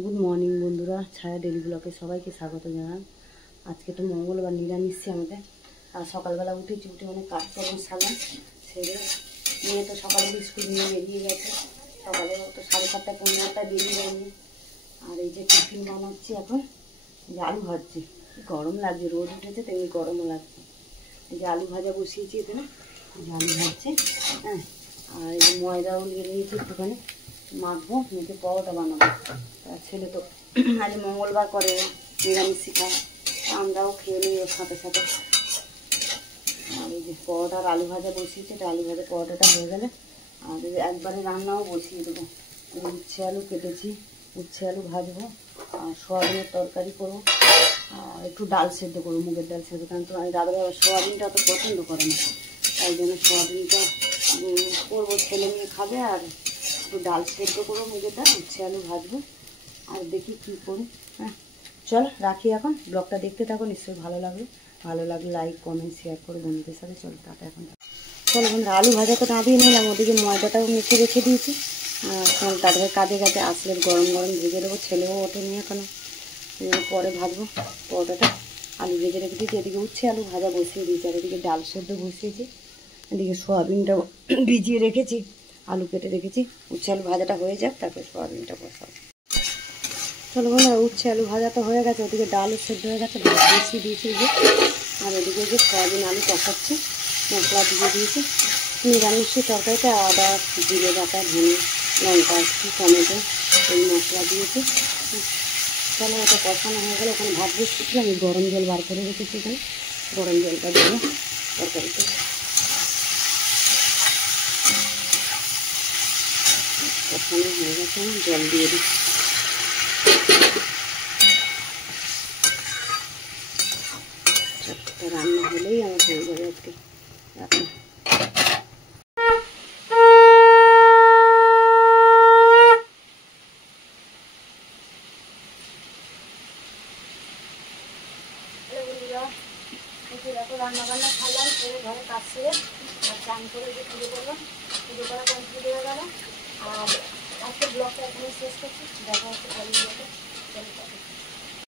Good morning বন্ধুরা, ছায়া daily ব্লগে সবাইকে স্বাগত জানান। আজকে তো মঙ্গলবার, নিরামিষ আমাদের। আর সকালবেলা উঠে অনেক কাজকর্ম সারলাম, সেরে মেয়ে তো সকালে স্কুল নিয়ে বেরিয়ে গেছে। সকালে তো 7:30 পৌনে 8টায় বেরিয়ে যায়নি। আর এই যে টিফিন বানাচ্ছি এখন, যে আলু ভাজছি। গরম লাগছে, রোদ উঠেছে তেমনি গরমও লাগছে। এই যে আলু ভাজা বসিয়েছি এখানে, যে আলু ভাজছে। হ্যাঁ, আর এই যে ময়দাও নিয়ে নিয়েছি একটুখানি, মাখবো, মেখে পরোটা বানাবো। ছেলে তো আজ মঙ্গলবার করে, নিরামিষ খায়, আমরাও খেয়ে নিই ওর সাথে সাথে। আর এই যে পরোটা আর আলু ভাজা বসিয়েছে, আলু ভাজা পরোটাটা হয়ে গেলে আর একবারে রান্নাও বসিয়ে দেবো। উচ্ছে আলু কেটেছি, উচ্ছে আলু ভাজবো, আর সোয়াবিনের তরকারি করবো, আর একটু ডাল সেদ্ধ করবো, মুগের ডাল সেদ্ধ। কারণ তো আমি দাদা সোয়াবিনটা অত পছন্দ করে না, তাই জন্য সোয়াবিনটা করবো, ছেলে মেয়ে খাবে। আর একটু ডাল সেদ্ধ করবো, মুগের ডাল, উচ্ছে আলু ভাজবো। আর দেখি কী করি। হ্যাঁ, চল রাখি এখন। ব্লগটা দেখতে থাকো, নিশ্চয়ই ভালো লাগবে। ভালো লাগলে লাইক কমেন্ট শেয়ার করে বন্ধুদের সাথে। চলো টাটা এখন। চলো বন্ধুরা, আলু ভাজা তো নামিয়ে নিলাম, ওদিকে ময়দাটাও মেখে রেখে দিয়েছি। তারপরে কাঁধে কাঁধে আসলে গরম গরম ভেজে দেবো। ছেলেও ওঠেনি এখনো, পরে ভাজবো পরোটাটা। আলু ভেজে রেখে দিয়েছি, এদিকে উচ্ছে আলু ভাজা বসিয়ে দিয়েছি, আর এদিকে ডাল সেদ্ধ বসিয়েছি। এদিকে সোয়াবিনটা ভিজিয়ে রেখেছি, আলু কেটে রেখেছি। উচ্ছে আলু ভাজাটা হয়ে যাক, তারপরে সোয়াবিনটা বসাবো। চলো বন্ধুরা, উচ্ছে আলু ভাজা তো হয়ে গেছে, ওদিকে ডালও সেদ্ধ হয়ে গেছে, ভাত বসিয়ে দিয়েছি যে। আর এদিকে যে সোয়াবিন আলু কষাচ্ছি, মশলা দিয়ে দিয়েছি। নিরামিষের তরকারিতে আদা, জিরে বাটা, ধনে, লঙ্কা, একটু টমেটো, এই মশলা দিয়েছি। চলো এটা কষানো হয়ে গেলে ওখানে ভাত বসিয়েছিলাম, আমি গরম জল বার করে রেখেছি এখানে, গরম জলটা দিয়ে তরকারিতে কষানো হয়ে গেছে। আমি জল দিয়ে দিই। রান্না হলেই আমার হয়ে যাবে আজকে রান্না। দেখো রান্না বান্না খালাম, করে ঘরে কাজ সেরে আর চান করে যে পুজো করলাম, পুজো করা কমপ্লিট হয়ে গেল। আর আজকে ব্লগটা এখানে শেষ করছি, দেখা হচ্ছে পরের ব্লগে।